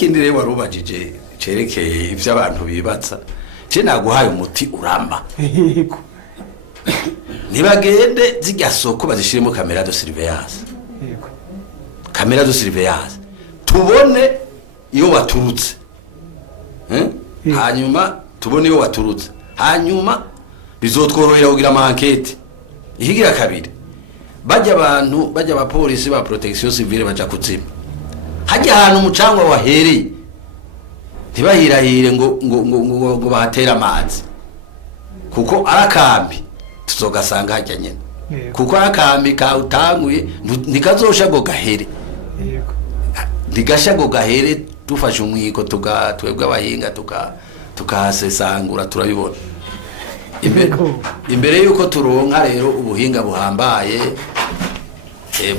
ikindi rero warubajije cerekeye ivyo abantu bibatsa je naguhaye umuti uramba nibagende zijya soko bazishiremo camera de surveillance tubone iyo waturutse hanyuma tubone iyo waturutse hanyuma bizotworohera kugira amankete ihigira kabiri bajya abapolisi ba protection civile baja kutsima hajya ahantu umucangwa wahereye ntibahirahire ngo bahatera amazi kuko arakambi tuzogasanga hajya nyene kuko arakambi kautanguye nikazosha go gahere ndigasha go gahere dufashe umwiko twebwe abahinga tukahasesangura turabibona imbere yuko turonka rero ubuhinga buhambaye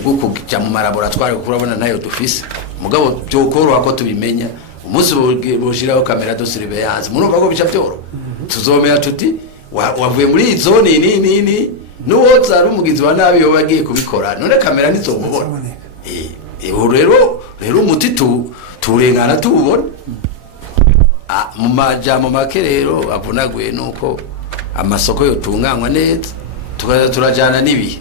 bwo kujya mu laboratoire kurabona nayo dufise mugabo byokoroha ko tubimenya umunsi boshiraho camera de surveillance murumva ko bica byoro tuzomera tuti wavuye muri zone nini nuwoza ari umugizi wa nabi yo bagiye kubikora none camera nizomubona rero umuti turengana tubona mu majambo make rero avunaguye nuko amasoko yo tunganywa neza tukaza turajana nibihe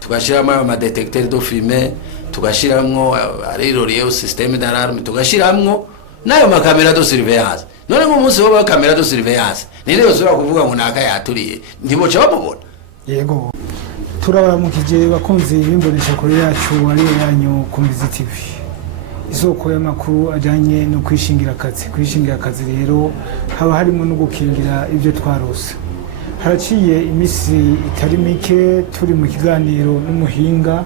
tugashiramo ama detecteur de fumée tugashiramo areroriye système d'alarme tugashiramo nayo makamera de surveillance none ngo umunsi wo kamera de surveillance nire yosura kuvuga ngo naka yaturiye ntiboca bamubona yego turabaramukije bakunzi bimbonesha kuri yacu ari yanyu Kumbizi TV isoko y'amakuru ajanye no kwishingira akazi rero haba harimo no gukingira ibyo twarose haraciye imisi itari mike turi mu kiganiro n'umuhinga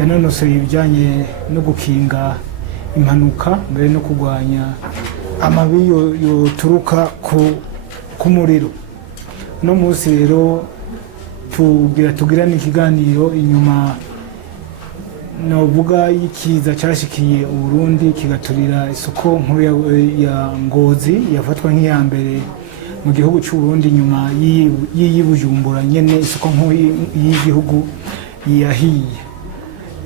yanonosoye ibijanye no gukinga impanuka mbere no kugwanya amabi yoturuka ku muriro no munsi rero tugirana ikiganiro inyuma novuga yikiza cyashikiye Burundi kigaturira isoko nkuru ya Ngozi yafatwa nk'iya mbere mu gihugu cy'u Burundi nyuma y'Ibujumbura nyene isoko nkuru y'igihugu yahiye.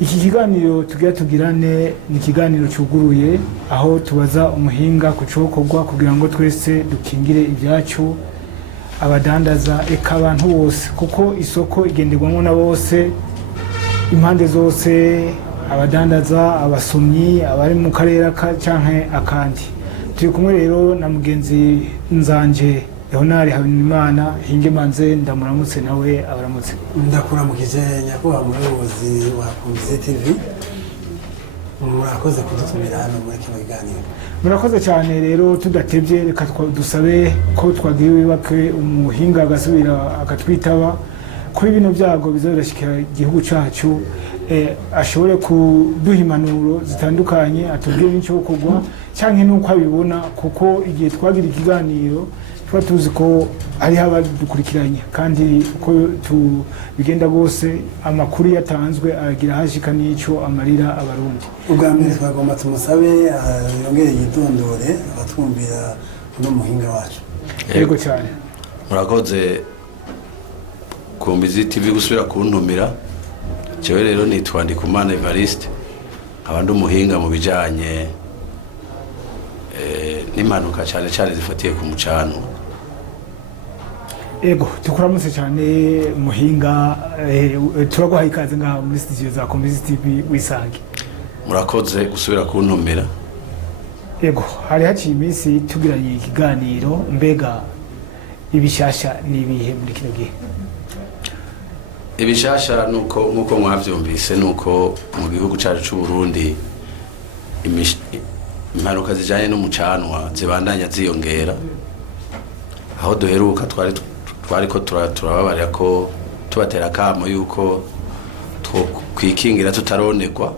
Iki kiganiro tugirane ni kiganiro cyuguruye aho tubaza umuhinga kucokorwa kugira ngo twese dukingire ibyacu abadandaza eka abantu bose kuko isoko igenderwamo na bose impande zose abadandaza abasomyi abari mu karere canke akandi turi kumwe rero na mugenzi nzanje Leonard Habimana Hingemanze ndamuramutse nawe abaramutse ndakuramukije nyakubahwa umuyobozi wa Kumbizi TV murakoze kudutumira hano muri kino kiganiro murakoze cyane rero tudatevye reka dusabe ko twagiriwe bake umuhinga agasubira akatwitaba kuri bino byago bizorashikira igihugu cyacu ashobore kuduha impanuro zitandukanye atubwire n'icyo kugwa cyangwa nuko abibona kuko igihe twagira ikiganiro tuba tuzi ko ari abadukurikiranye kandi uko bigenda rwose amakuru yatanzwe aragira hashika n'icyo amarira abarundi ubwa mbere twagomba tumusabe yongere yidondore abatwumvira no muhinga wacu yego cyane murakoze Kumbizi TV gusubira kuntumira cyewe rero nitwa Ndikumana Evariste abandi umuhinga mu bijanye n'impanuka cyane zifatiye ku mucano ego tukuramutse cyane muhinga turaguhaye ikaze ngaha muri studio za Kumbizi TV wisange murakoze gusubira kuntumira ego hari haciye iminsi tugiranye ikiganiro mbega ibishasha nibihe muri kino gihe ibishasha nuko mwavyumvise nuko mu gihugu cyacu cy'u Burundi impanuka zijanye n'umucanwa zibandanya ziyongera aho duheruka twari ko turababarira ko tubatera kamo yuko kwikingira tutaronegwa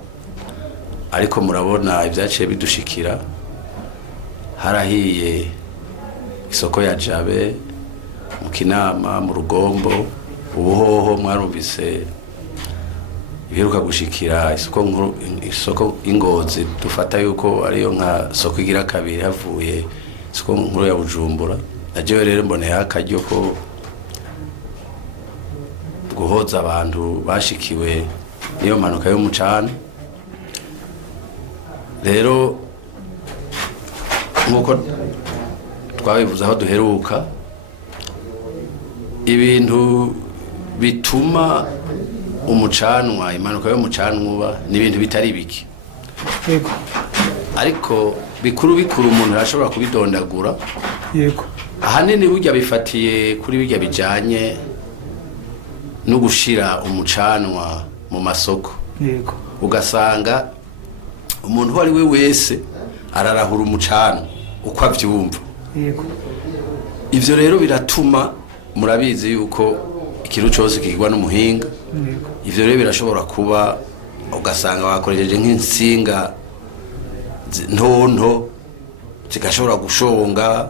ariko murabona ibyaciye bidushikira harahiye isoko ya Jabe mu Kinama mu Rugombo ubuhoho mwarumvise ibiheruka gushikira isoko Ingozi dufata yuko ariyo nka soko igira kabiri havuye isoko nkuru ya Bujumbura najewe rero mboneye akaryo ko guhoza abantu bashikiwe niyo mpanuka yo mucane rero nk'uko twabivuze aho duheruka ibintu bituma umucanwa impanuka y'umucanwa ni ibintu bitari biki yego ariko bikuru umuntu arashobora kubidondagura yego ahanini burya bifatiye kuri bijya bijanye no gushira umucanwa mu masoko yego ugasanga umuntu wari we wese ararahura umucanwa uko avyumva yego ivyo rero biratuma murabizi yuko ikintu cyose kigwa n'umuhinga yego ivyo rero birashobora kuba ugasanga bakoresheje nk'insinga ntonto zigashobora gushonga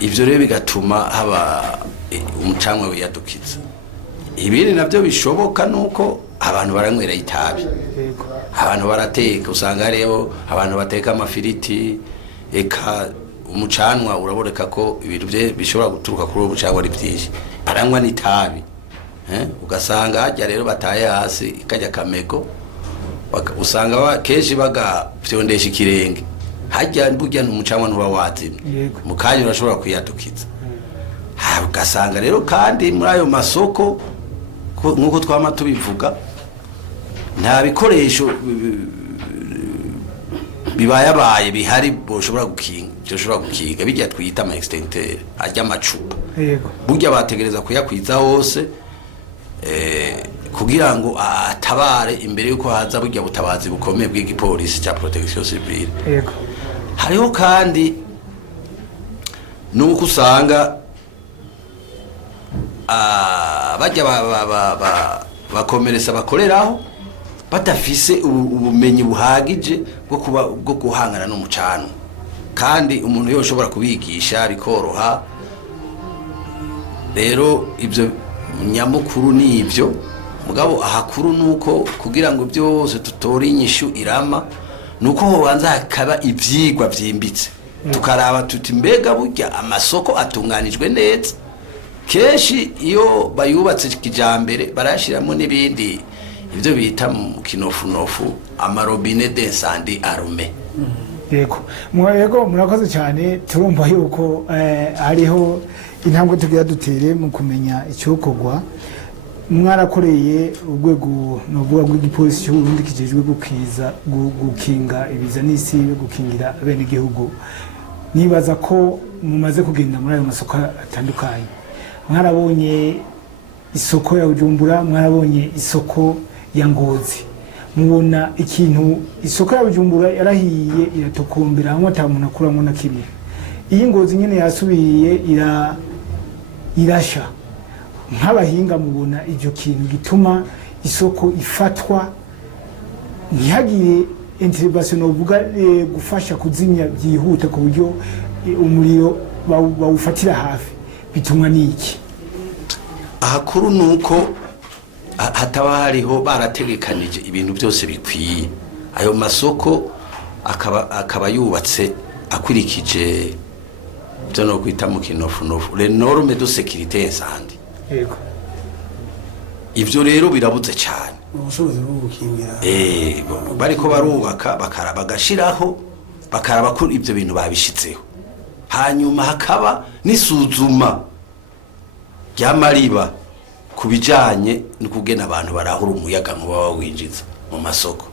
ivyo rero bigatuma haba umucanwa wiyadukiza ibindi navyo bishoboka nuko abantu baranywera itabi yego abantu barateka usanga rero abantu bateka amafiriti eka umucanwa uraboreka ko ibintu bye bishobora guturuka kuri uwo mucanwa ari byinshi baranywa n'itabi ugasanga hajya rero bataye hasi ikajya kamego usanga kenshi bagafyondesha ikirenge hajya burya n'umucanwa ntuba wazimye mu kanya urashobora kuyadukiza ugasanga rero kandi muri ayo masoko nk'uko twama tubivuga nta bikoresho bibayabaye bihari boshobora gukinga bijya twita ama extincteur ajya amacupa burya bategereza kuyakwiza hose kugira ngo atabare imbere yuko haza burya butabazi bukomeye bw'igipolisi cya protection civile hariho kandi nuko usanga bajya bakomeresa bakoreraho batafise ubumenyi buhagije bwo guhangana n'umucano kandi umuntu yoshobora kubigisha bikoroha rero ibyo nyamukuru ni ibyo mugabo ahakuru nuko kugira ngo byose tutore inyishu irama nuko hobanza hakaba ivyigwa vyimbitse tukaraba tuti mbega burya amasoko atunganijwe neza keshi iyo bayubatse kijambere barashiramo n'ibindi ivyo bita mu kinofunofu amarobine d'incendie armé yego murakoze cyane turumva yuko hariho intambwe tugira dutere mu kumenya icyokorwa mwarakoreye urwego novuga rw'igipolisi cy'Uburundi kijejwe gukinga ibiza n'isi yo gukingira bene igihugu nibaza ko mumaze kugenda muri ayo masoko atandukanye mwarabonye isoko ya Bujumbura mwarabonye isoko ya Ngozi mubona ikintu isoko ya Bujumbura yarahiye iratokombera hamwe atamuntu akuramo na kimwe iyi Ngozi nyene yasubiye irasha nk'abahinga mubona ivyo kintu gituma isoko ifatwa ntihagire intervention uvuga gufasha kuzimya byihuta ku buryo umuriro bawufatira hafi bitumwa niki ahakuru nuko hataba hariho barategekanije ibintu byose bikwiye ayo masoko akaba yubatse akurikije byo no kwita mu kinofunofu les normes de sécurité incendie yego ivyo rero birabuze cyane ubushobozi bwo gukingira bariko barubaka bagashiraho bakaraba ko ivyo bintu babishitseho hanyuma hakaba nisuzuma ry'amariba kubijanye n'ukugena abantu barahura umuyaga nkuba wawinjiza mu masoko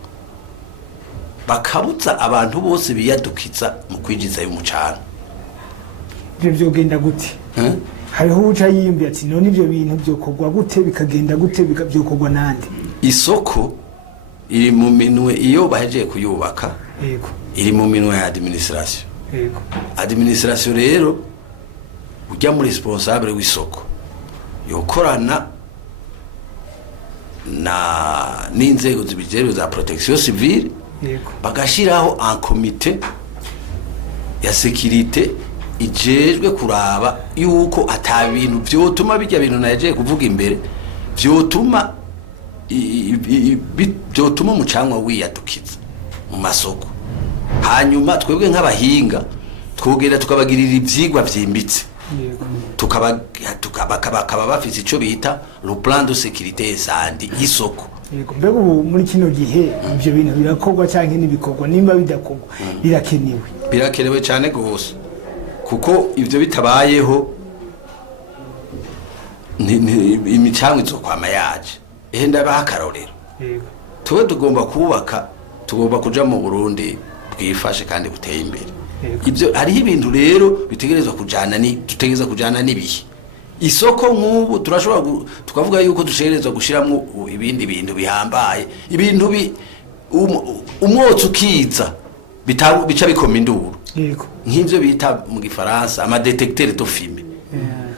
bakabuza abantu bose biyadukiza mu kwinjiza y'umucana ibyo byogenda gute hariho uca yimbi ati none ibyo bintu byokorwa gute bikagenda gute byokorwa nande isoko iri mu minwe iyo bahejeje kuyubaka yego iri mu minwe ya administration yego administration rero ujya muri responsable w'isoko yokorana n'inzego zibijejwe za protection civile yego bagashiraho un comité ya sécurité ijejwe kuraba yuko atabintu byotuma bijya bintu naje kuvuga imbere byotuma umucanwa wiyadukiza mu masoko hanyuma twebwe nk'abahinga twogera tukabagirira ivyigwa vyimbitse bakaba bafise ico bita le plan de sécurité incendie isoko yego mbega ubu muri kino gihe ibyo bintu birakorwa cyangwa n'ibikorwa nimba bidakorwa birakenewe cyane gose kuko ivyo bitabayeho imicangwe izokwama yaje ndabaha akarorero tuwe tugomba kubaka tugomba kuja mu Burundi bwifashe kandi buteye imbere ibyo hariho ibintu rero bitegerezwa kujana n'ibihe isoko nk'ubu turashobora tukavuga yuko dusherezwa gushiramo ibindi bintu bihambaye ibintu umwotsi ukiza bica bikoma induru nk'ivyo bita mu gifaransa ama detecteur de fumée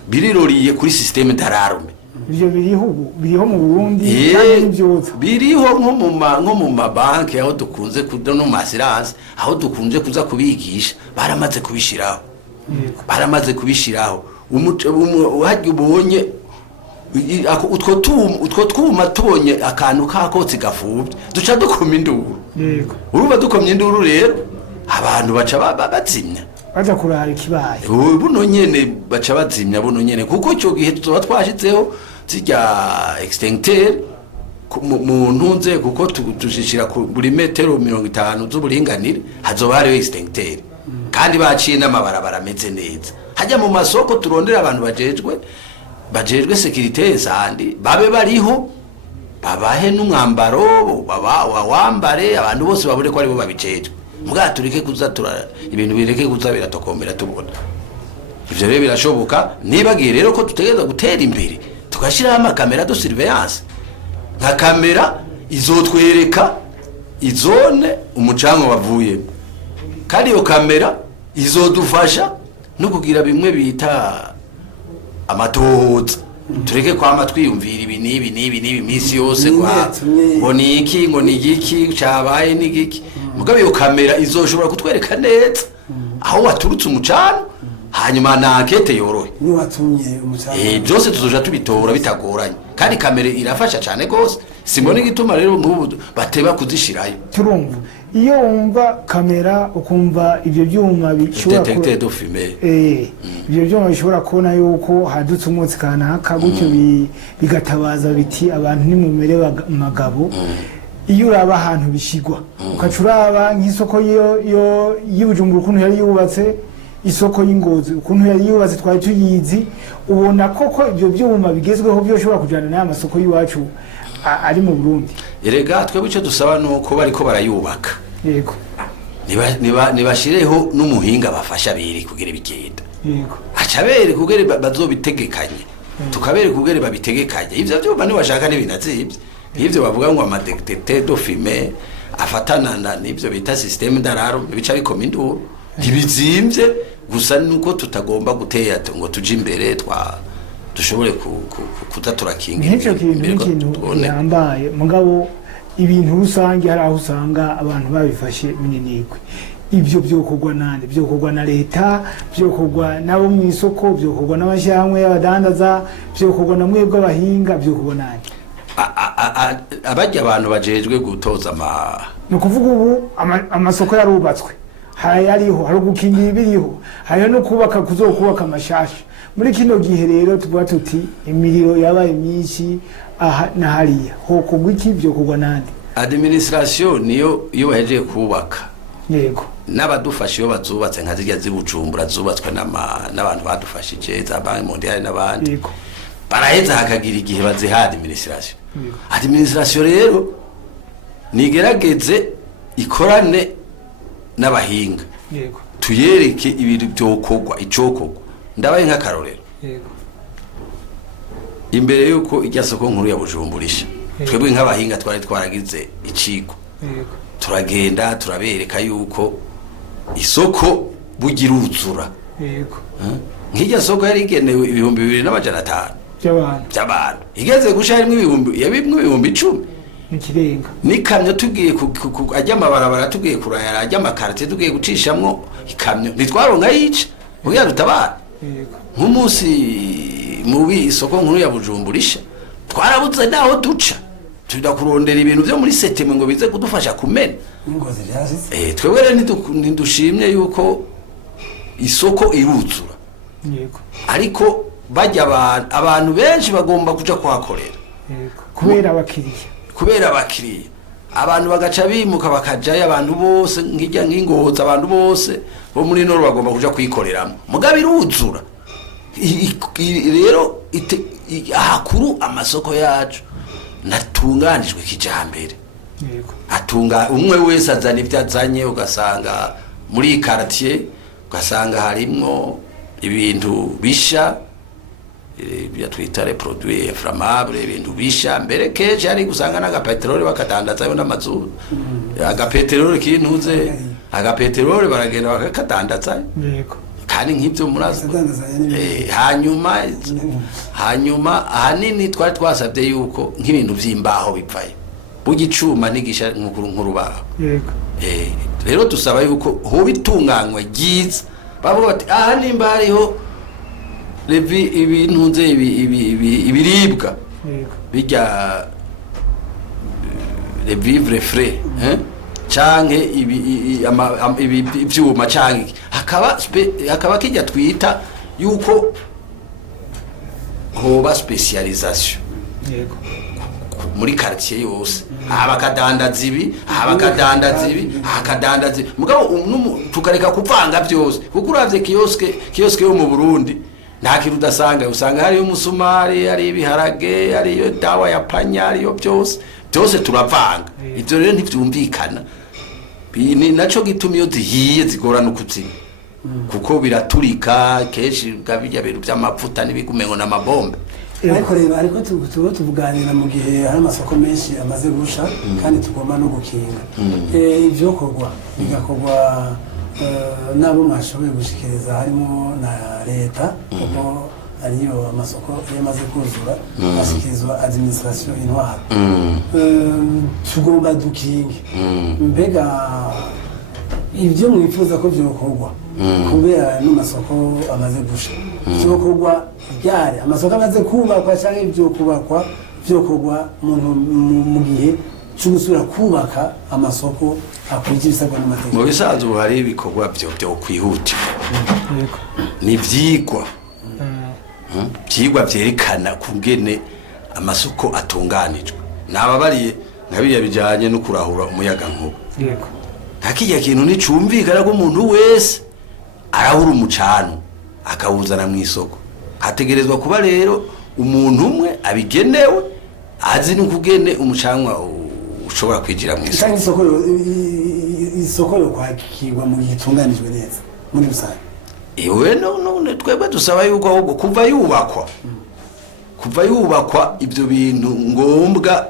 biriroriye kuri système d'alarme ibyo biriho mu Burundi kandi n'ibyoza biriho nko mu mabanki aho dukunze kudo no masirance aho dukunze kuza kubigisha baramaze kubishiraho uhajya ubonye utwo twuma tubonye akantu kakotsi gafubye duca dukoma induru uruba dukomye induru rero abantu baca bazimya baza kurara ikibaye buno nyene baca bazimya buno nyene kuko cyo gihe tuzoba twashitseho zijya extincteur mu ntunze kuko tujishira ku buri metero 50 z'uburinganire hazoba hariho extincteur kandi baciye n'amabarabara ameze neza hajya mu masoko turondera abantu bajejwe securite sandi babe bariho babahe n'umwambaro wambare abantu bose babure ko ari bo babicejwe mbwa tureke kuza ibintu bireke kuza biratokomera tubona ivyo rero birashoboka nibagiye rero ko tutegereza gutera imbere tugashira amakamera de surveillance nka kamera izotwereka izone umucango wavuye kandi yo kamera izodufasha no kugira bimwe bita amatohoza tureke kwama twiyumvira ibi misi yose ngo ni iki cyabaye n'igiki mugabe yo kamera izoshobora kutwereka neza aho waturutse umucano hanyuma na kete yorohe ni watumye umucano byose tuzoja tubitora bitagoranye kandi kamera irafasha cyane gose simbone gituma rero n'ubu bateba kuzishirayo turumva iyo wumva kamera ukumva ibyo byuma bishobora detecteur de fumée ibyo byuma bishobora kubona yuko hadutse umwotsi kanaka gutyo bigatabaza biti abantu ni mu mere magabo iyo uraba ahantu bishigwa ukacuraba nk'isoko yo y'Ubujumbura ukuntu yari yubatse isoko y'Ingozi ukuntu yari yubatse twari tuyizi ubona koko ibyo byuma bigezweho byo shobora kujana n'aya masoko y'iwacu ari mu Burundi erega twebwe icyo dusaba nuko bariko barayubaka yego nibashireho n'umuhinga bafasha biri kugera bigenda yego acabere kugera bazobitegekanye tukabere kugera babitegekanye ivyo byo bane bashaka n'ibinazibye ivyo bavuga ngo amadetecteur de fumée afatana n'ivyo bita système d'alarme bica bikoma induru ntibizimvye gusa nuko tutagomba guteya ngo tuje imbere dushobore kuza turakinga n'icyo kintu yambaye mugabo ibintu rusange hari aho usanga abantu babifashe minenekwe ibyo byokorwa nande byokorwa na leta byokorwa nabo mu isoko byokorwa n'abashyamwe y'abadandaza byokorwa na mwebwe abahinga byokorwa nande abajya abantu bajejwe gutoza no kuvuga ubu amasoko yarubatswe hariho hari gukingira biriho hari no kubaka kuzokubaka amashasha muri kino gihe rero tuvuga tuti imiriro yabaye myinshi aha na hariya hokogwa iki byo kugwa nande administration niyo iyo bahejeje kubaka yego n'abadufasha iyo bazubatse nka zijya zibucumbura zubatswe n'abantu badufashije za Banki Mondiale n'abandi yego baraheza hakagira igihe baziha administration rero nigerageze ikorane n'abahinga yego tuyereke ibintu byokogwa icokogwa ndabaye nk'akarorero yego imbere yuko ijya soko nkuru ya Bujumburisha twebwe nk'abahinga twari twaragize icigo yego turagenda turabereka yuko isoko bugira uzura yego nk'ijya soko yari igenewe 2,500 by'abantu igeze gusha harimo ibihumbi 10 nikirenga nikamyo tugiye ajya amabarabara tugiye kurayara ajya amakarate tugiye gucishamwo ikamyo nitwaronka yica kugira dutabara nk'umunsi mubi isoko nkuru ya Bujumburisha twarabuze naho duca tuda kurondera ibintu byo muri seteme ngo bize kudufasha kumena ingozi ryashitse twebwe rero ntidushimye yuko isoko iruzura yego ariko bajya abantu benshi bagomba kuja kwakorera yego kubera abakiriya kubera abakiriya abantu bagaca bimuka bakajayo abantu bose nk'ijya nk'ingozi abantu bose bo muri noro bagomba kuja kwikoreramo mugabe iruzura rero ahakuru amasoko yacu natunganijwe kijambere atunga umwe wese azana ibyo azanye ugasanga muri quartier ugasanga harimwo ibintu bisha twita les produits inflammables ibintu bisha mbere keje ari gusanga n'agapetrole bakadandazayo n'amazuba agapetrole kintuze agapetrole baragenda bakakadandazayo kandi nk'ibyo murazi hanyuma ahanini twari twasabye yuko nk'ibintu by'imbaho bipfaye bugicuma nigisha nk'urubaho rero dusaba yuko ho bitunganywa giza bavuga bati aha nimba hariho ibintu nze ibiribwa bijya les vivres frais canke ivyuma canke hakaba kijya twita yuko hoba specialisation muri quartier yose abakadandaza ibi akadandaza mugabo tukareka kuvanga byose kuko uravye kioske yo mu Burundi nta kintu udasanga usanga hariyo umusumari hari ibiharage hariyo dawa ya panya hariyo byose turavanga ivyo rero ntivyumvikana ni naco gituma iyo zihiye zigorana ukuzima kuko biraturika kenshi gabijya bintu by'amavuta n'ibigumengo n'amabombe ariko tuvuganira mu gihe hari amasoko menshi amaze gusha kandi tugomba no gukinga ivyo bigakorwa nabo mwashoboye gushikiriza harimo na leta kuko ariyo amasoko yamaze kuzura ashikirizwa administration intwara tugomba dukinge mbega ibyo mwifuza ko byokorwa kubera n'amasoko amaze gusha byokorwa byari amasoko amaze kubakwa cyangwa byokorwa mu gihe cyo gusura kubaka amasoko akurikira isabwa n'amategeko mu bisanzwe hari ibikorwa byo kwihutirwa ni vyigwa vyerekana kungene amasoko atunganijwe nababariye nkabiriya bijanye no kurahura umuyaga nkuba ntakijya kintu nicumvikana ko umuntu wese arahura umucano akawuzana mu isoko hategerezwa kuba rero umuntu umwe abigenewe azi n'ukugene umucanwa ushobora kwijira mu isoko isoko yo kwakirwa mu gitunganijwe neza muri rusange no twebwe dusaba yuko ahubwo kuva yubakwa ibyo bintu ngombwa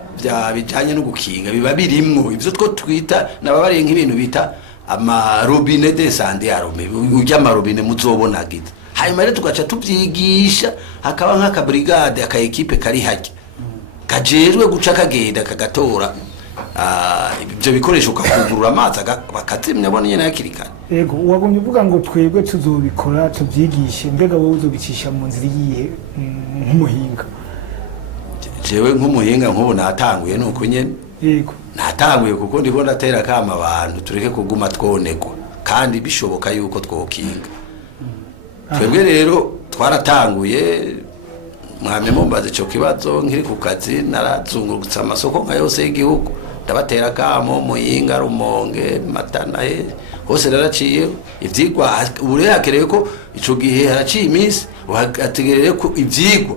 bijanye no gukinga biba birimwo ivyo two twita nababariye nk'ibintu bita amarobine de sandiarome ujya amarobine muzobona gita hanyuma rero tugaca tubyigisha hakaba nk'aka brigade aka equipe kari hajya kajerwe guca kagenda kagatora ibyo bikoresho kakugurura amazi bakazimya bonye nakirikana yego wagomye uvuga ngo twebwe tuzobikora tubyigishe mbega wowe uzobicisha mu nzira yihe nk'umuhinga jewe nk'umuhinga nk'ubu natanguye nuko nyene yego natanguye kuko ndiko ndatera kama abantu tureke kuguma twonegwa kandi bishoboka yuko twokinga twebwe rero twaratanguye mwamye mumbaze ico kibazo nkiri ku kazi narazungurutsa amasoko nka yose y'igihugu ndabatera kamo Muyinga Rumonge Matana hose naraciye ivyigwa ubure hakerewe ko ico gihe haraciye iminsi hategerere ko ivyigwa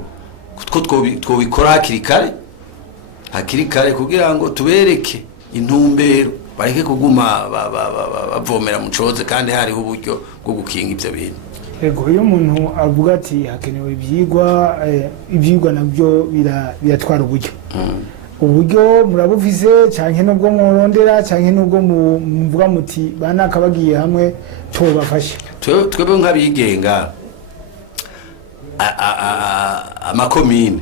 ko twobikora hakiri kare kugira ngo tubereke intumbero bareke kuguma bavomera mu coze kandi hariho uburyo bwo gukinga ivyo bintu yego iyo umuntu avuga ati hakenewe ibyigwa nabyo biratwara uburyo murabuvize cyane nubwo mworondera cyane nubwo muvuga muti banaka bagiye hamwe tubafashe twebwe nk'abigenga amakomine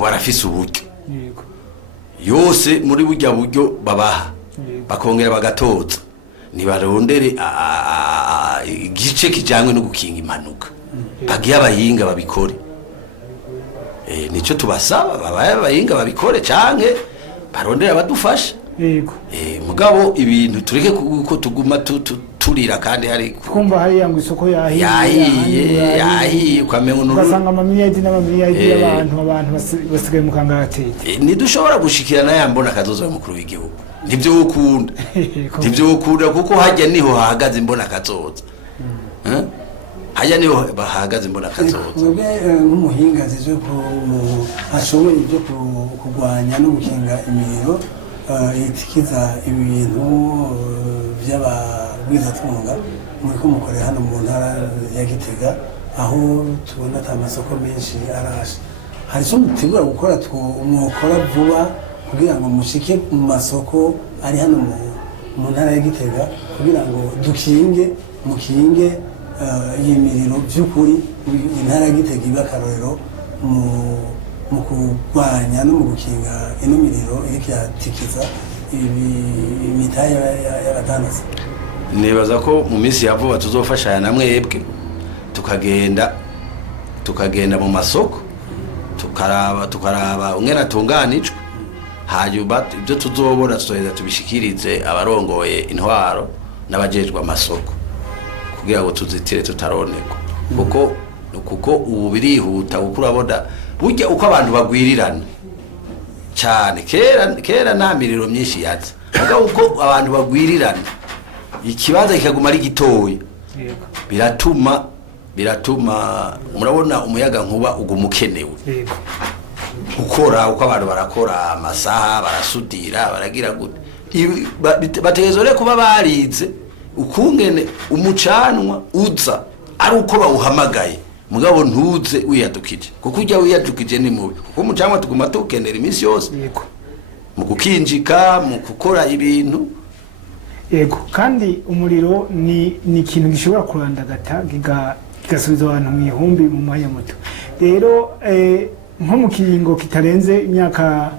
barafise uburyo yose muri burya buryo babaha bakongera bagatoza nibarondere igice kijanywe no gukinga impanuka bagiye abahinga babikore nico tubasaba babaye abahinga babikore canke barondere abadufasha yego mugabo ibintu tureke ko tuguma turira kandi hari kumva hari yangu isoko yahiye kwamengo n'uru basanga amamiliyadi n'amamiliyadi y'abantu basigaye mu kangaratete ntidushobora gushikirana yambona akazoza mukuru w'igihugu nibyo ukunda kuko hajya niho hahagaze imbona akazoza hajya niho bahagaze imbona akazoza mwebwe nk'umuhinga zije ashoboye ibyo kurwanya no gukinga imiriro yitikiza ibintu by'abagwizatunga muriko mukorera hano mu ntara ya Gitega aho tubona ata masoko menshi arashe hari cyo mutegura gukora mwokora vuba kugira ngo mushike mu masoko ari hano mu ntara ya Gitega kugira ngo mukinge iyi miriro by'ukuri intara ya Gitega iba akarorero mu kurwanya no mu gukinga ino miriro iriko yatikiza imitahe y'abadandaza. Nibaza ko mu minsi ya vuba tuzofashanya na mwebwe tukagenda mu masoko tukaraba umwe natunganijwe hanyuma ibyo tuzobona tuzoheza tubishikirize abarongoye intwaro n'abajejwe amasoko kugira ngo tuzitire tutaronekwa kuko ubu birihuta kuko urabona burya uko abantu bagwirirana cyane kera nta miriro myinshi yaza mugabo uko abantu bagwirirana ikibanza kikaguma ari gitoya biratuma murabona umuyaga nkuba uguma ukenewe ukora uko abantu barakora amasaha barasudira baragira gute bategezore kuba barize ukungene umucanwa uza ari uko bawuhamagaye mugabo ntuze wiyadukije kuko ujya wiyadukije ni mubi kuko umucanwa tuguma tukenera iminsi yose mu gukinjika mu gukora ibintu yego kandi umuriro ni ikintu gishobora kurandagata gigasubiza abantu mu ihumbi mu mwanya muto rero nko mu kiringo kitarenze imyaka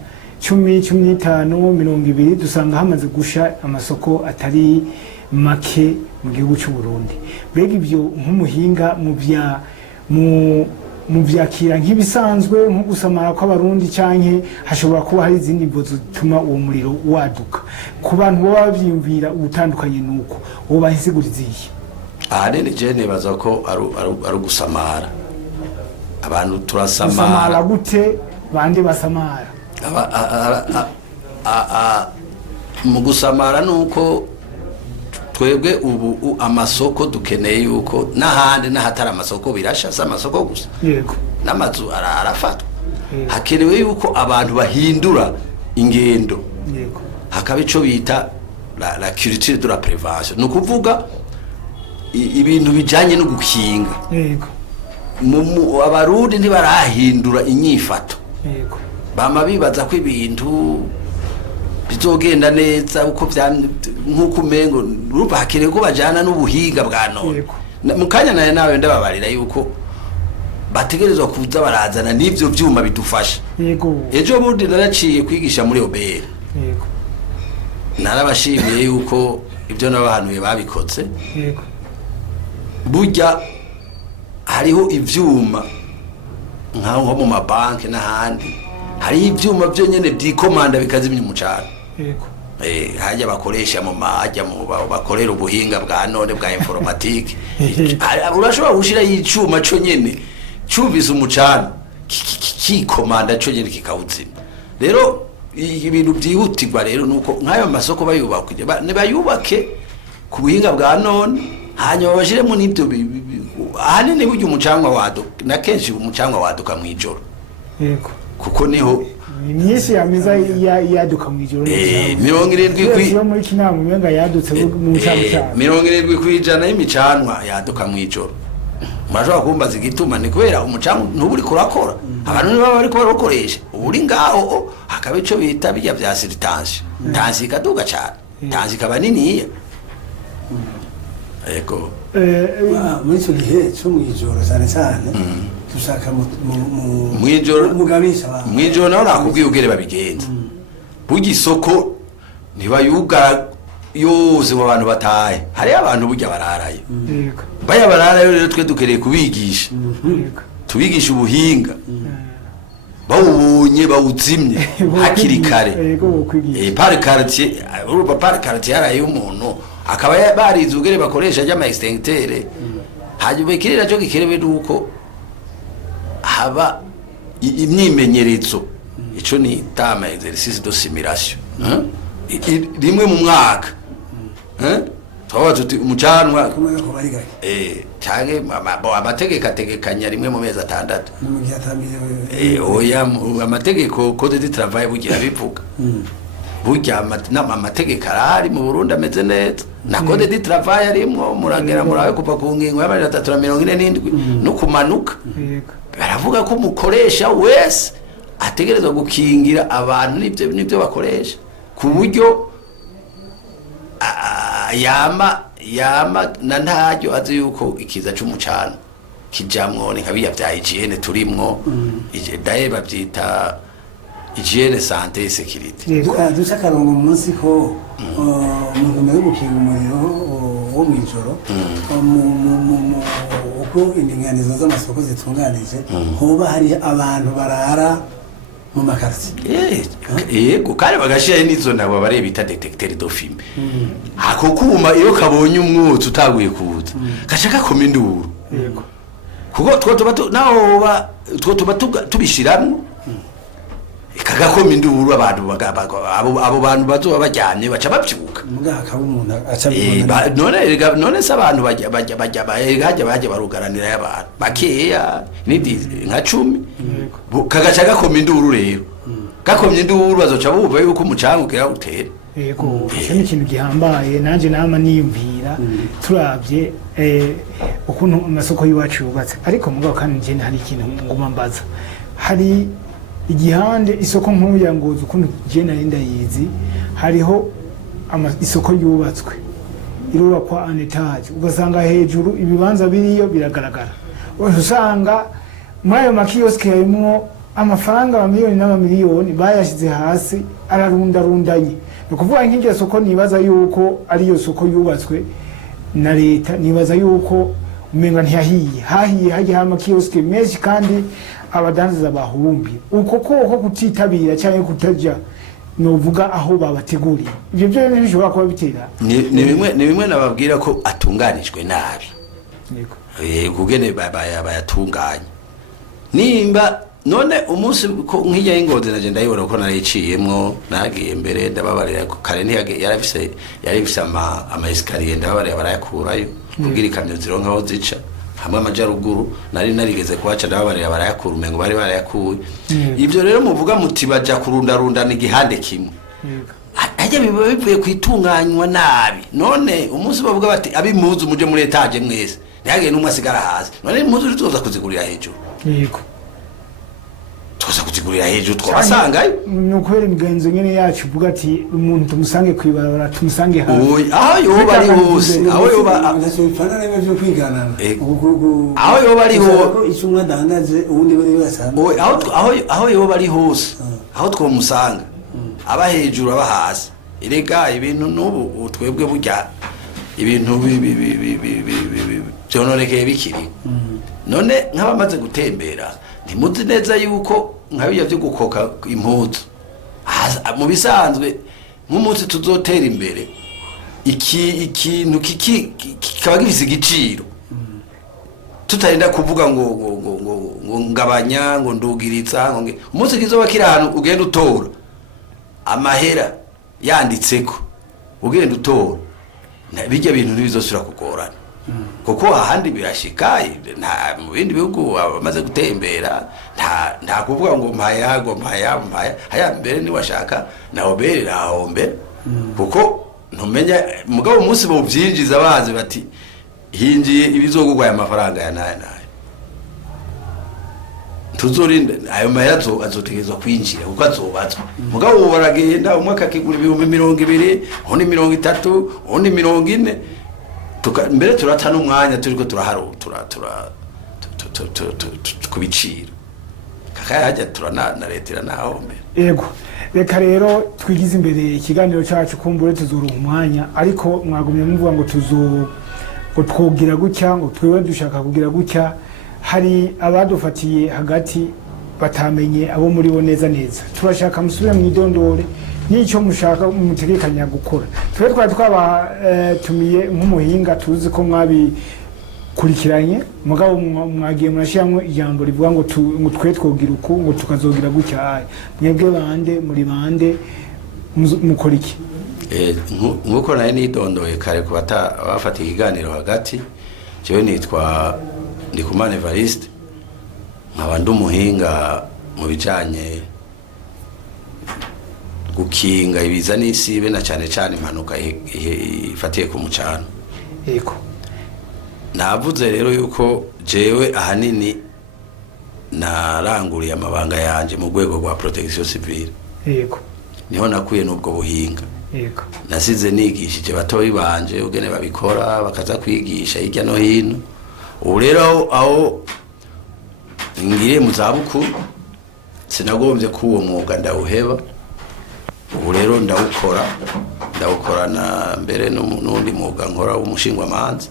10, 15, 20 dusanga hamaze gusha amasoko atari make mu gihugu cy'u Burundi bega ibyo nk'umuhinga mu byakira nk'ibisanzwe nko gusamara kw'abarundi canke hashobora kuba hari izindi mbo zituma uwo muriro waduka ku bantu baba bavyimvira ubutandukanye nuko uwo bahisiguriza iki ahanini je nibaza ko ari gusamara abantu turasamara gute bande basamara mu gusamara nuko twebwe ubu amasoko dukeneye yuko n'ahandi n'ahatari amasoko birashasa amasoko gusa yego n'amazu arafatwa hakenewe yuko abantu bahindura ingendo yego hakaba ico bita la culture de la prévention no kuvuga ibintu bijanye no gukinga yego abarundi ntibarahindura inyifato yego bama bibaza ko ibintu bizogenda neza uko nkuko umengo urumva hakenewe ko bajana n'ubuhinga bwa none mu kanya nawe ndababarira yuko bategerezwa kuza barazana n'ivyo vyuma bidufasha yego ejo bundi naraciye kwigisha muri OBR yego narabashimiye yuko ibyo nabahanuye babikoze yego burya hariho ivyuma nkaho mu mabanki n'ahandi hari ivyuma byo nyene byikomanda bikazimya umucana yego hajya bakoresha mu mahajya mu bakorera ubuhinga bwa none bwa informatique urashobora gushira y'icuma cyo nyene cyumvise umucana kikomanda cyo nyene kikawuzima rero ibintu byihutirwa rero nuko nk'ayo masoko bayubake ku buhinga bwa none hanyuma bashiremo n'ibyo ahanini burya umucanwa waduka na kenshi umucanwa waduka mu ijoro yego kuko niho imyisi yamiza yaduka mu ijoro 70 muri kinama umenga yadutse mu cyaro 70% y'imicanwa yaduka mu ijoro murashobora kumbaza igituma ni kubera umucanwa ntuburi kurakora abantu niba bari kubakoresha uri ngaho hakaba ico bita bijya bya siritansi tansi kaduka cyane tansi kaba niniya yego muri icyo gihe cyo mu ijoro cyane cyane dushaka mwijoro naho nakubwiye ugere babigenza burya isoko ntibayugara yose mu bantu bataye hariyo abantu burya bararayo bararayo rero twe dukereye kubigisha tubigisha ubuhinga bawubonye bawuzimye hakiri kare pari quartier uruba pari quartier yaraye umuntu akaba barize ugere bakoresha y'ama extincteur hanyuma ikirira cyo gikerewe nuko haba imyimenyerezo ico ni tama exercice de simulation rimwe mu mwaka twawa tuti umucanwa cyane amategeko ategekanya rimwe mu mezi 6 oya amategeko code de travail bugira bivuga burya amategeko arahari mu Burundi ameze neza na code de travail arimo muragera murabe kuva ku ngingo ya 347 no kumanuka baravuga ko mukoresha wese ategerezwa gukingira abantu nibyo bakoresha ku buryo yama na ntajyo azi yuko ikiza c'umucano kijamwo ni nkabiya vya hygiene turimwo daye bavyita hygiene santé sécurité duca karongo munsi ko umuntu nawe gukinga umuriro wo mwijoro uko indinganizo z'amasoko zitunganije hoba hari abantu barara mu makarti yego kandi bagashira n'izo nabo bare bita detecteur de film ako kuma iyo kabonye umwutsi utaguye kuza gashaka koma induru yego kuko two tuba tubishiramwe kagakoma induru abantu abo bantu bazoba bajyanye baca bavyuka mugaka umuntu acabibona none se abantu bajya barugaranira y'abantu bakeya nidi nka 10 kagaca gakoma induru rero gakomye induru bazoca bumva yuko umucango kera utera yego cyo ni ikintu gihambaye nanje nama niyumvira turavye ukuntu amasoko yiwacu yubatse ariko mugabo kandi nje hari ikintu nguma mbaza hari igihande isoko nkuru ya Ngozi ukuntu je narinda yizi hariho isoko yubatswe irubakwa en etage ugasanga hejuru ibibanza biriyo biragaragara usanga muri ayo makioske yarimo amafaranga amiliyoni n'amamiliyoni bayashize hasi ararundarundanye no kuvuga nk'iryo soko nibaza yuko ari yo soko yubatswe na leta nibaza yuko umenga ntiyahiye hagiye amakioske menshi kandi abadanza bahumbi uko kutitabira cyangwa kutajya novuga aho babateguriye ibyo byo bishobora kuba bitera ni bimwe nababwira ko atunganijwe nabi niko kugene bayatunganya nimba none umunsi ko nk'ijya y'Ingozi naje ndayibona ko nariciyemwo nagiye mbere ndababarira ko kare yarifise ama escalier ndababarira barayakurayo kugira ikamyo zironka aho zica hamwe amajaruguru narigeze kuhaca ndababarira barayakura umengo bari barayakuye ibyo rero muvuga muti baja kurundarundana igihande kimwe ajya bivuye kwitunganywa nabi none umunsi bavuga bati abimuzu muje muri etage mwese ntihagiye n'umwe asigara hasi none impuzu tuzoza kuzigurira hejuru yego tuza kuzigurira hejuru twabasangayo nukubera imigenzo nyene yacu uvuga ati umuntu tumusange kwibarabara tumusange hasi aho yoba ari hose aho yoba bifana n'ibyo byo kwiganana aho yoba ari ho icumwe adandaje ubundi bari basanga aho yoba ari hose aho twomusanga aba hejuru aba hasi erega ibintu n'ubu twebwe burya ibintu byonorekeye bikiri none nk'abamaze gutembera ntimuzi neza yuko nkabiya byo gukoka impuzu mu bisanzwe nk'umunsi tuzotera imbere ikintu kikaba gifise igiciro tutarinda kuvuga ngo ngabanya ngo ndugiritsa ngo umunsi kizoba kiri ahantu ugenda utora amahera yanditseko ugenda utora bijya bintu ntibizosubira kugorana kuko ahandi birashikaye nta mu bindi bihugu bamaze gutembera nta kuvuga ngo mpaya haya mbere ni washaka na obere rahombe kuko ntumenya mugabo umunsi bo byinjiza bazi bati hinjiye ibizogugwa ya mafaranga ya naye tuzorinda ayo mahera azotegezwa kwinjira kuko azobazwa mugabo baragenda umwaka kigura 200 undi 30 undi 40 mbere turata n'umwanya turiko turaharo kubicira kakaya hajya turana leta naho mbere yego reka rero twigize imbere ikiganiro cyacu kumbure tuzoronka umwanya ariko mwagumye muvuga ngo ngo twogira gutya ngo twewe dushaka kugira gutya hari abadufatiye hagati batamenye abo muri bo neza turashaka musubire mu idondore n'icyo mushaka mutegekanya gukora twari twabatumiye nk'umuhinga tuzi ko mwabikurikiranye mugabo mwagiye murashyiramo ijambo rivuga ngo twe twogira uku ngo tukazogira gutya mwebwe bande muri bande mukora iki nk'uko nawe nidondoye kare ku bafata ikiganiro hagati jewe nitwa Ndikumana Evariste nkaba ndi umuhinga mu bijanye gukinga ibiza n'isibe na cyane cyane impanuka ifatiye ku mucano. Yego. Navuze rero yuko jewe ahanini naranguriye amabanga yanje mu rwego rwa protection civile. Yego. Niho nakuye n'ubwo buhinga. Yego. Nasize nigishije batoyi banje ugene babikora bakaza kwigisha hirya no hino. Ubu rero aho ngiriye mu zabukuru sinagombye ko uwo mwuga ndawuheba. Ubu rero ndawukorana mbere n'undi mwuga nkora w'umushingwamanza.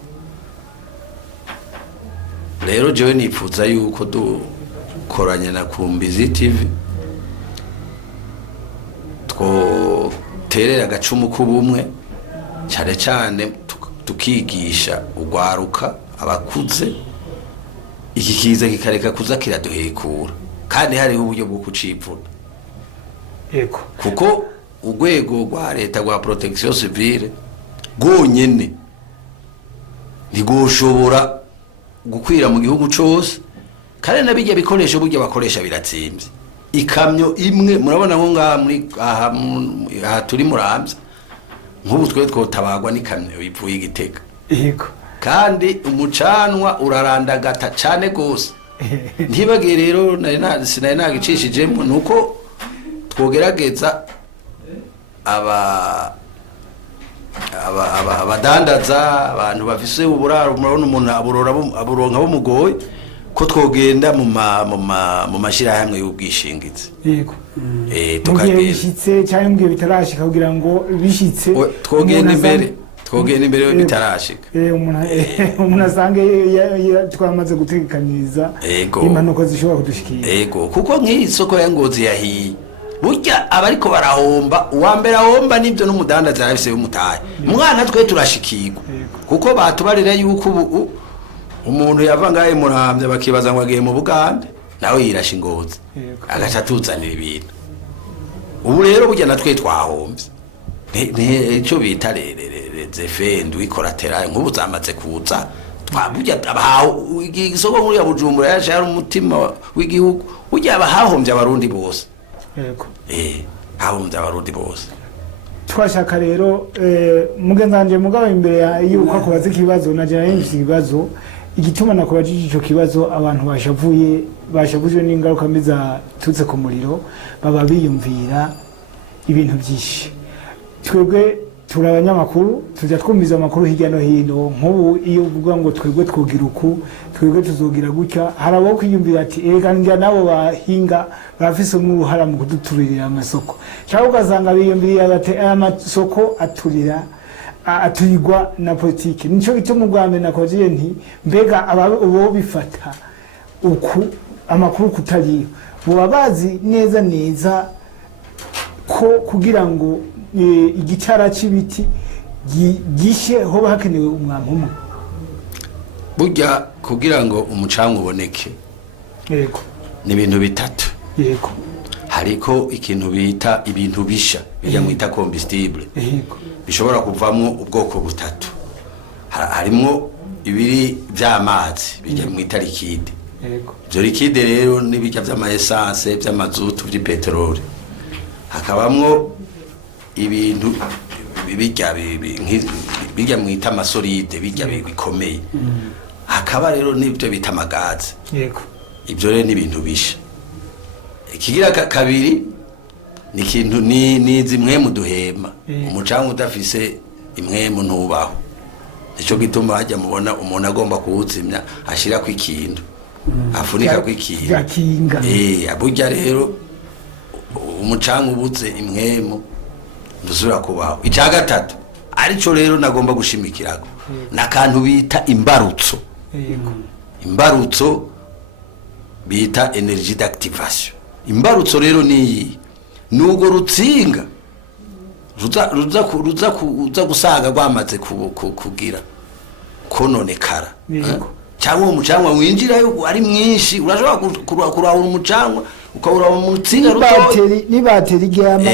Rero jewe nipfuza yuko dukoranye na Kumbizi TV twoterera agacumu k'ubumwe cyane cyane tukigisha ugwaruka abakuze iki kiza kikareka kuza kiraduhekura kandi hariho uburyo bwo kucipfuna. Yego. Kuko urwego rwa leta rwa protection civile gonyene ntigoshobora gukwira mu gihugu cyose kandi nabijya bikoresho burya bakoresha biratsimvye. Ikamyo imwe murabona ngo ngaha muri aha turi Muramvya nk'ubu twe twotabagwa n'ikamyo bivuye Igitega. Yego. Kandi umucanwa urarandagata cyane gose. Ntibage rero sinari nagicishijemo nuko twogerageza abadandaza abantu bafise uburaro murabona umuntu aburonka bumugoye ko twogenda mu mashira hamwe y'ubwishingizi. Yego. Tukagenda bishitse cyane mbwe bitarashika kugira ngo bishitse twogenda imbere bitarashika. Umuntu asange twamaze gutekaniriza impanuka zishobora kudushikira. Yego kuko nk'iri soko ya Ngozi yahiye burya abariko barahomba uwambere ahomba nibyo n'umudandaza yarafise y'umutaye mwana twe turashikirwa kuko batubarira yuko ubu umuntu yavangaye Muramvya bakibaza ngo agiye mu Bugande nawe yirasha Ngozi agaca tuzanira ibintu. Ubu rero burya natwe twahombye icyo bita zefendu ikoratera nk'ubu zamaze kuza twaburya abaho igisoko muri ya Bujumbura yaje ari umutima w'igihugu burya abahombye abarundi bose. Yego. Hahombye abarundi bose. Twashaka rero mugenzanje mugabo imbere yuko akubaza ikibazo naje nayinjije ikibazo igituma nakubajije ico kibazo abantu bashavuje n'ingaruka mbiza tutse ku muriro baba biyumvira ibintu byinshi. Twebwe turabanyamakuru tujya twumviza amakuru hirya no hino nk'ubu iyo uvuga ngo twebwe twogira uku twebwe tuzogira gutya harabo kwiyumvira ati ega njya nabo bahinga barafise uruhara mu kuduturirira amasoko cyangwa ugasanga biyumvira bate amasoko aturirwa na politiki. Nico gituma Rwanda nakoje nti mbega abo bifata uku amakuru kutariyo bo bazi neza ko kugira ngo igicara c'ibiti gishe ho bakenewe umwampumu burya kugira ngo umucanga uboneke. Yego. Ni ibintu bitatu. Yego. Hariko ikintu bita ibintu bisha bijya mwita combustible. Yego. Bishobora kuvamwo ubwoko butatu. Harimo ibiri by'amazi bijya mwita liquide. Yego. Byo liquide rero nibijya by'ama essence by'amazutu by'petrole. Hakabamwo ibintu bijya mwita amasolide bijya bikomeye. Hakaba rero nibyo bita amagazi. Yego. Ibyo rero ni ibintu bisha. Ikigira kabiri ni kintu ni zimwe mu duhema. Umucanga udafise imwemu ntubaho. Nico gituma hajya mubona umuntu agomba kuwuzimya ashira ku ikintu. Afunika ku ikintu. Aburya rero umucanga ubuze imwemu ndusura kubaho. Icya gatatu arico rero nagomba gushimikirago nakantu bita imbarutso. Yego. Imbarutso bita energie d'activation. Imbarutso rero niyi nugo rutsinga ruza gusaga rwamaze kugira kononekara cyangwa umucangwa winjira yo ari mwinshi urashobora kurahura umucangwa ukabura umutsinga ruto ni bateri gama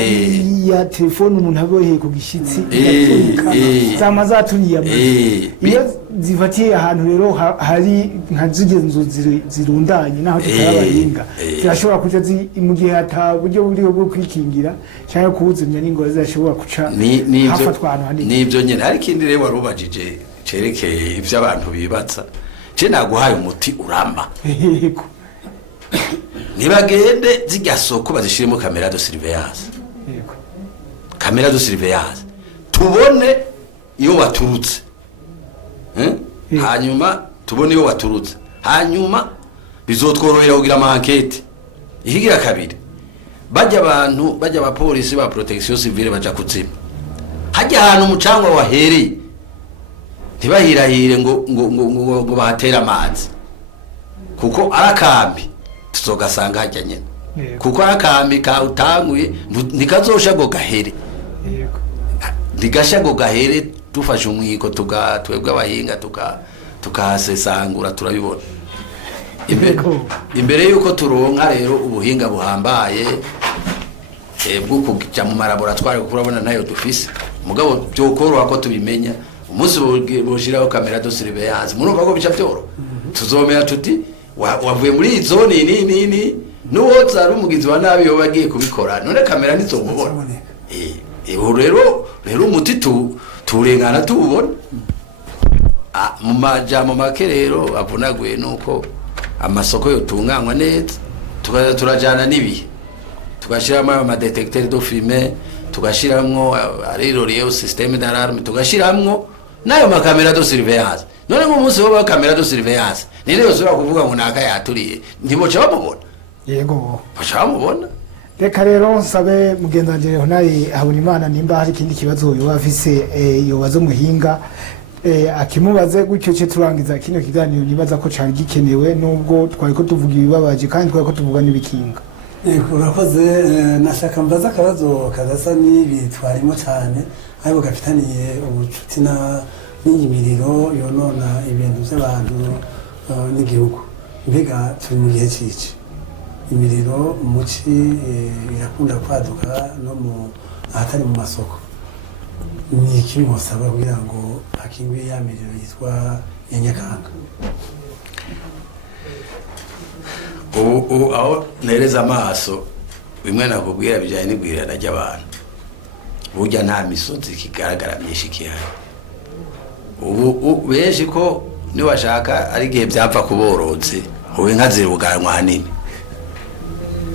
ya telefone umuntu aboheye ku gishitsi zama zaturiye amazi iyo zifatiye ahantu rero hari nka zigenzo zirundanye naho tutarabahinga zirashobora kuja mu gihe ataburyo buriho bwo kwikingira cyangwa kuwuzimya n'ingoro zashobora kuca hafatwa ahantu hanini nivyo nyene hari kindi rero warubajije cerekeye ivyo abantu bibatsa je naguhaye umuti uramba nibagende zijya soko bazishiremo kamera de surveillance kamera de surveillance tubone iyo waturutse hanyuma tubone iyo waturutse hanyuma bizotworohera kugira amankete ihigira kabiri bajya abantu bajya abapolisi ba protection civile baja kutsima hajya ahantu umucangwa wahereye ntibahirahire ngo bahatera amazi kuko arakambi tuzogasanga hajya nyene kuko arakambi ka utanguye nikazosha go gahere ndigasha go gahere tufashe umwiko twebwe abahinga tukahasesangura turabibona imbere yuko turonka rero ubuhinga buhambaye bwo kujya mu laboratoire kuko urabona nayo dufise mugabo byokoroha ko tubimenya umunsi boshiraho kamera de surveillance murumva ko bica byoro tuzomera tuti wavuye muri zone nini nuwoza ari umugizi wa nabi yo bagiye kubikora none kamera nizomubona rero umuti turengana tubona mu majambo make rero avunaguye nuko amasoko yotunganywa neza tukaza turajana nibihe tugashiramo ama detecteur de fumée tugashiramo rero système d'alarme tugashiramo nayo makamera de surveillance none mu munsi wo kamera de surveillance nire yosura kuvuga ngo naka yaturiye ntiboca bamubona yego bacha bamubona reka rero nsabe mugendanje honari habona imana nimba hari ikindi kibazo yo afise yobazo muhinga akimubaze gutyo cyo turangiza kino kiganiro nibaza ko cyari gikenewe nubwo twari ko tuvuga ibibabaje kandi twari ko tuvuga nibikinga urakoze nashaka mbaza akabazo kadasa n'ibi twarimo cyane ariko gafitaniye ubucuti n'iyimiriro yonona ibintu by'abantu n'igihugu mbega turi mu gihe cy'iki imiriro umuci irakunda kwaduka no mu ahatari mu masoko ni iki musaba kugira ngo hakingwe ya miriro yitwa ya Nyakanga aho nereza amaso bimwe nakubwira bijyanye n'igwirana ry'abantu burya nta misozi kigaragara myinshi kihari ubu benshi ko niwashaka ari igihe byapfa kuboroze ubu inka ziri buganwa hanini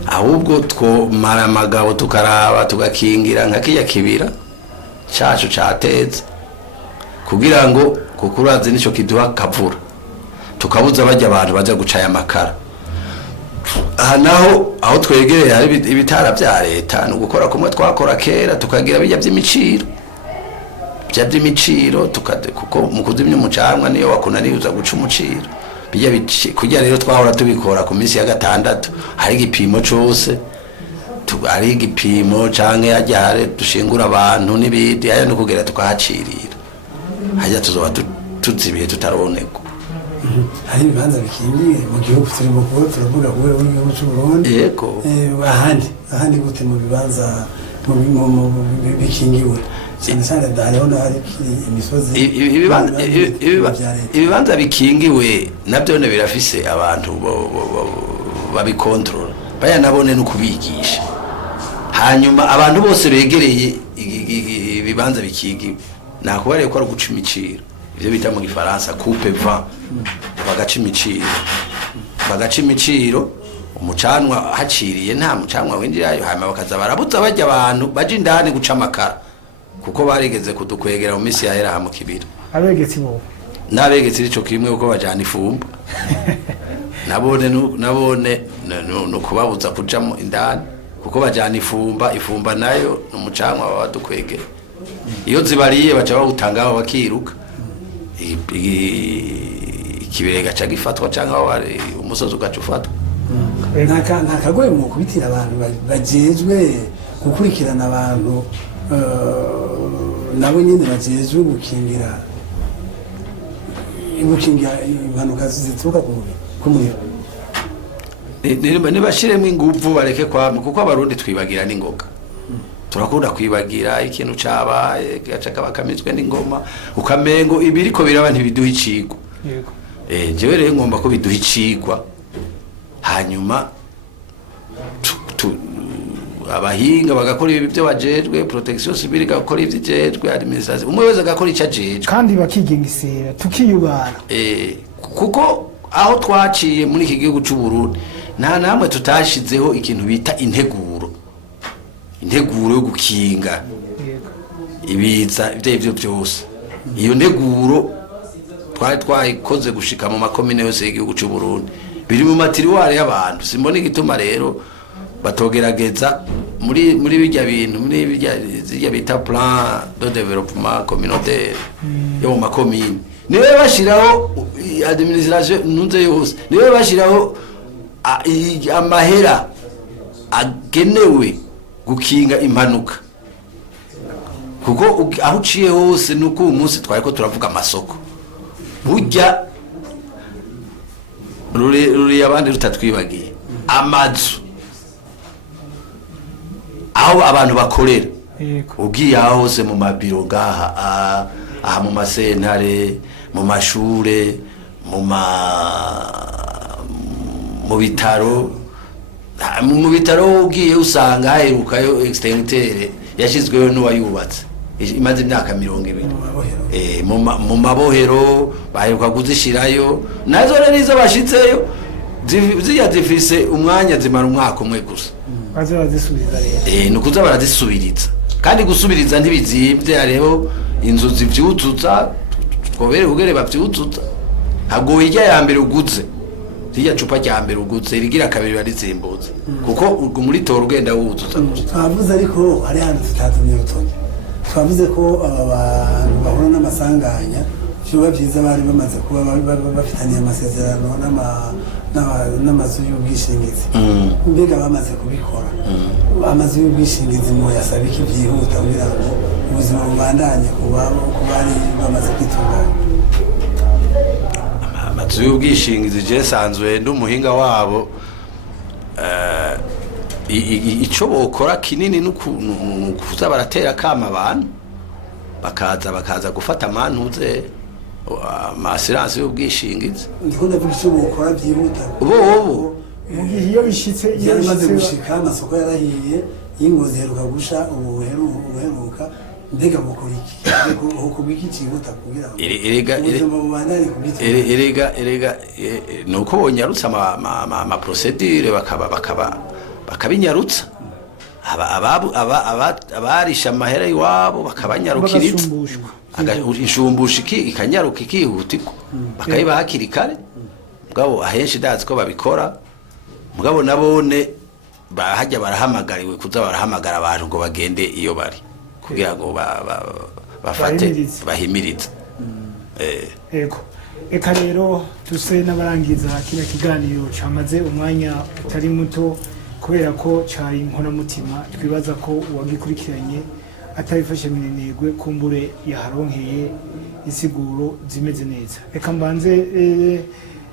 ahubwo twomara amagabo tukaraba tugakingira nka kijya kibira cyacu cateze kugira ngo kukuraze nico kiduha kavura tukabuza bajya abantu baza gucaya amakara naho aho twegereye hari ibitara bya leta no gukora kumwe twakora kera tukagira bijya by'imiciro kuko mu kuzimya umucangwa niyo wakunaniza guca umuciro bijya kujya rero twahora tubikora ku minsi ya gatandatu hari igipimo cyose ari igipimo canke yajyare dushingura abantu n'ibindi aya no kugera tukahacirira hajya tuzoba tuzibiye tutaroneko hari ibibanza bikingiye mu gihugu turimo kuba turavuga kuwe w'igihugu cy'u Burundi yego ahandi gute mu bibanza bikingiwe cyane ndahona hari imisozi ibibanza bikingiwe nabyo ne birafise abantu babikontrola baya nabone no kubigisha hanyuma abantu bose begereye ibibanza bikingiwe nakubariye ko ari guca imiciro ivyo bita mu gifaransa coupe vent bagaca imiciro umucanwa haciriye nta mucanwa winjirayo hanyuma bakaza barabuza bajya abantu baje indani guca amakara kuko barigeze kudukwegera mu misi yahera mu kibira abegetsi bo n'abegetsi ico kimwe uko bajana ifumba nabone no kubabuza kuja mu indani kuko bajana ifumba nayo n'umucanwa badukwegera iyo zibariye baca bawutangaho bakiruka ikibirega ca gifatwa canke umusozi ugaca ufatwa nta kagoye mu kubitira abantu bajejwe gukurikirana abantu nabo nyine bajejwe gukingira impanuka zituruka ku muriro. Nibashiremo inguvu bareke kwama kuko abarundi twibagira n'ingoga. Turakunda kwibagira ikintu cabaye gacaka bakamizwe n'ingoma ukamengo ibiriko biraba ntibiduha icigwa. Yego. Jewe rero ngomba ko biduha icigwa hanyuma abahinga bagakora ibi byo bajejwe protection civile gakora ivyo jejwe administration umwe wese agakora ico ajejwe kandi bakigengesera tukiyubara kuko aho twaciye muri iki gihugu cy'u Burundi nta namwe tutashizeho ikintu bita integuro yo gukinga ibiza ibyo byose iyo nteguro twayikoze gushika mu makomine yose y'igihugu cy'u Burundi biri mu materiware y'abantu simbona igituma rero batogerageza muri bijya bintu muri bijya bita plan de développement communautaire yo mu makomine niwe bashiraho administration nunze yose niwe bashiraho amahera agenewe gukinga impanuka kuko aho uciye hose nuko umunsi twariko turavuga amasoko burya ruri abandi rutatwibagiye amazu aho abantu bakorera ugiye aho hose mu mabiro gaha mu masentare mu mashure mu bitaro ugiye usanga haherukayo extincteur yashizweho n'uwayubatse imaze imyaka 20 mu mabohero baheruka kuzishirayo nazo rero izo bashitseyo zifise umwanya zimara umwaka umwe gusa bazisubiza rero nukuza barazisubiriza kandi gusubiriza ntibizimvye hariho inzu zivyuzuza twobere kugere bavyuzuza hagoye ijya ya mbere uguze rijya cupa rya mbere uguze rigira kabiri barizimbuza kuko muri toro ugenda wuzuza twavuze ariko hari hantu tutatumye urutonde twavuze ko aba bantu bahura n'amasanganya byoba byiza bari bamaze kuba bafitaniye amasezerano n'amazu y'ubwishingizi mbega bamaze kubikora amazu y'ubwishingizi mu yasaba iki byihuta kugira ngo ubuzima bubandanye ku bari bamaze kwitunganya. Amazu y'ubwishingizi je sanzwe ndumuhinga wabo ico bokora kinini nukuza baratera kama abantu bakaza gufata amantuze amasirance y'ubwishingizi ndiko ndavuga ico bokora byihuta bo mu gihe iyo bishitse iyo bimaze gushika amasoko yarahiye y'ingozi heruka gusha ubuheruka mbega bukora iki ukubiki cyihuta kugira erega nuko bonyarutsa ama procedure bakabinyarutsa abarisha amahera iwabo bakabanyarukiriza inshumbusha ikanyaruka ikihutirwa bakayiba hakiri kare mugabo ahenshi ndazi ko babikora mugabo nabone bahajya barahamagariwe kuza barahamagara abantu ngo bagende iyo bari kugira ngo bafate bahimiriza ego eka rero tuse n'abarangiza kino kiganiro cyamaze umwanya utari muto kubera ko cyari inkora mutima twibaza ko uwagikurikiranye atabifashe minenegwe kumbure yaharonkeye isiguro zimeze neza reka mbanze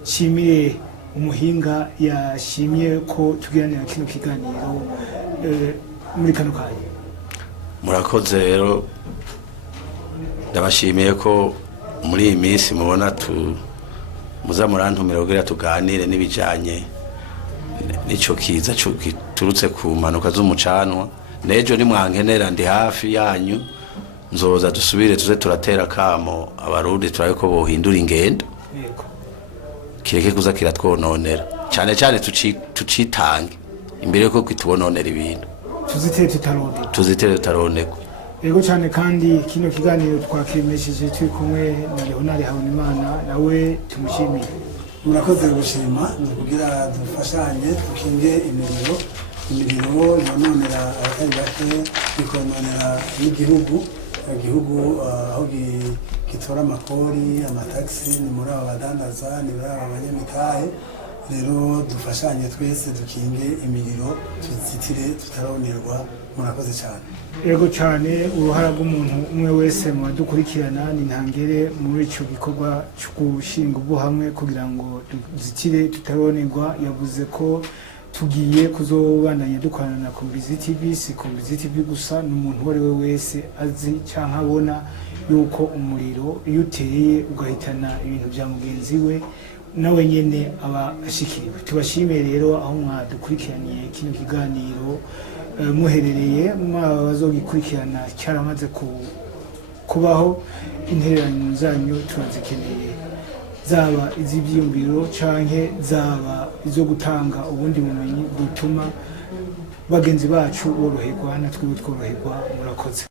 shimire umuhinga yashimye ko tugiranira kino kiganiro muri kano kanya. Murakoze rero ndabashimiye ko muri iyi minsi mubona muza murantumira kugira tuganire n'ibijanye n'ico kiza turutse ku manuka z'umucanwa nejo nimwankenera ndi hafi yanyu nzoza dusubire tuze turatera kamo abarundi turabe ko bohindura ingendo kireke kuza kiratwononera cyane cyane tucitange imbere ko kitubononera ibintu tuzitere tutaroneka yego cyane kandi kino kiganiro twakimesheje turi kumwe na Leonard Habonimana nawe tumushimiye. Murakoze gushima kugira dufashanye tukinge imiriro yononera abatari bake ikononera n'igihugu aho gitora amakori amataxi ni muri aba badandaza ni muri aba banyamitahe rero dufashanye twese dukinge imiriro tuzitire tutaronerwa. Murakoze cyane. Yego cyane, uruhara rw'umuntu umwe wese mu badukurikirana ni ntangere muri icyo gikorwa cyo gushinga ubuhamwe kugira ngo duzitire tutaronerwa. Yavuze ko tugiye kuzobandanya dukorana na Kumbizi TV, si Kumbizi TV gusa, n'umuntu uwo ari we wese azi cyangwa abona yuko umuriro iyo uteye ugahitana ibintu bya mugenzi we nawe nyene aba ashikiriwe. Tubashimiye rero aho mwadukurikiraniye kino kiganiro muherereye bazogikurikirana cyaramaze kubaho. Intererano zanyu turazikeneye, zaba iz'ibyiyumviro canke zaba izo gutanga ubundi bumenyi butuma bagenzi bacu boroherwa natwe tworoherwa. Murakoze.